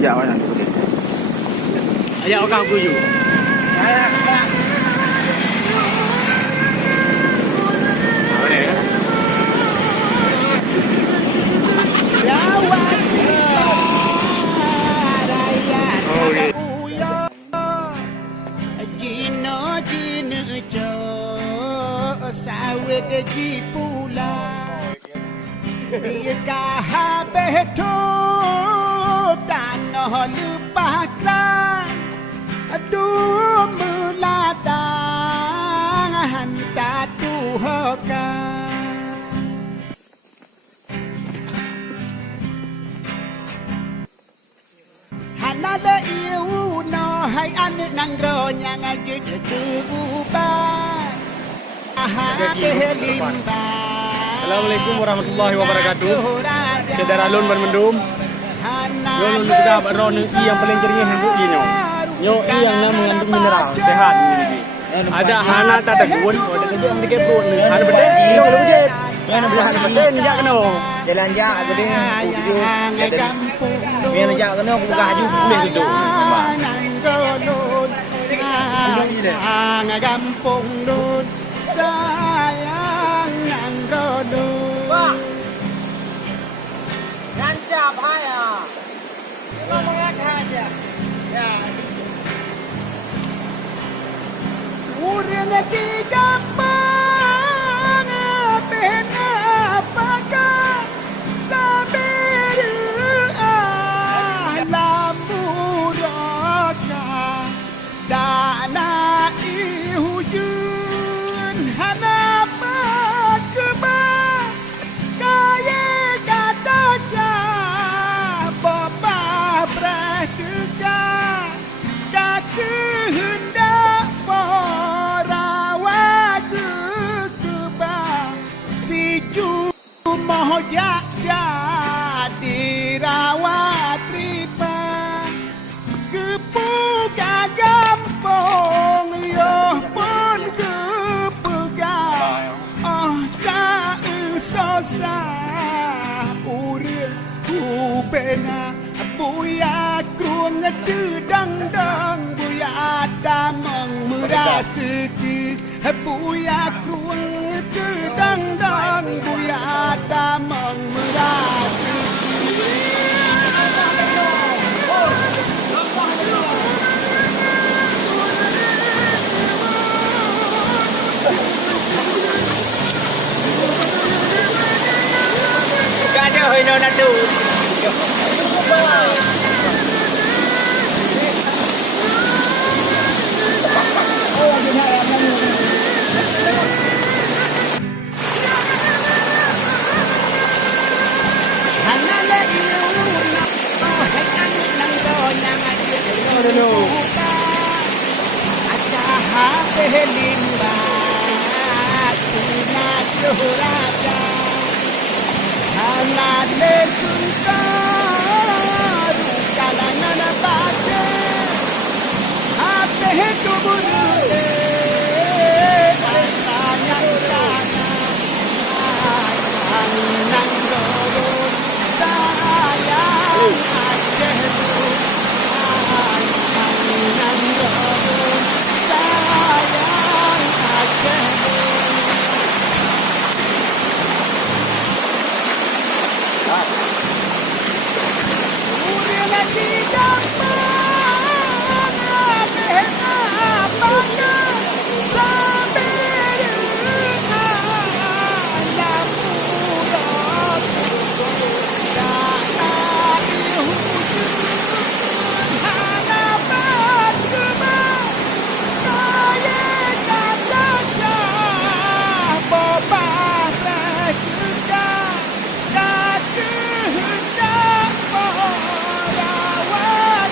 kejap macam tu. Ajak orang tuju. Sawit ji pula dia habis tu tanah lupakan aduh meladang hantar tuhakan hanada iu no hai anak nang ro nyang aje ubah. Assalamualaikum warahmatullahi wabarakatuh. Saudara Lun Mendum. Lun juga beron yang paling jernih untuk inyo. Nyo yang mengandung mineral sehat ini. Ada hana tak takun, ada kerja mereka pun. Ada benda inyo lu je. Yang ada benda ni jak kena. Jalan jak gede tuju. Yang jak kena buka haju boleh tu. Gampung Lun sayang nang rodo. Pak. Gancap haya. Ngomong aja. Ya. Urang tiga pana pena pakai saber lamuraka dana ihujun hanapa keba kaya kata jah bapa berduka kaki hendak porawat keba si mohjak jadi rawat riba kepuka gampong yo pun kepegang tak susah urang ku bena buya kruang dedang dang buya damang merasiki buya kruang dedang dang buya damang merasiki. Ada hino nadu. Hanala iu na hai anu nang do nyang aje lupa aja ha limba tuna raja hanale suntar kalangan bate ape kubure tanya sana nang do sayang aja nang do sayang aja. Urang tiga pana pena pakai saber lamuraka dana ihujun hanapa keba kaya kata jah bapa berjuka kaki hendak porawat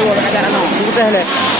Dua ajaran no. Bukan le.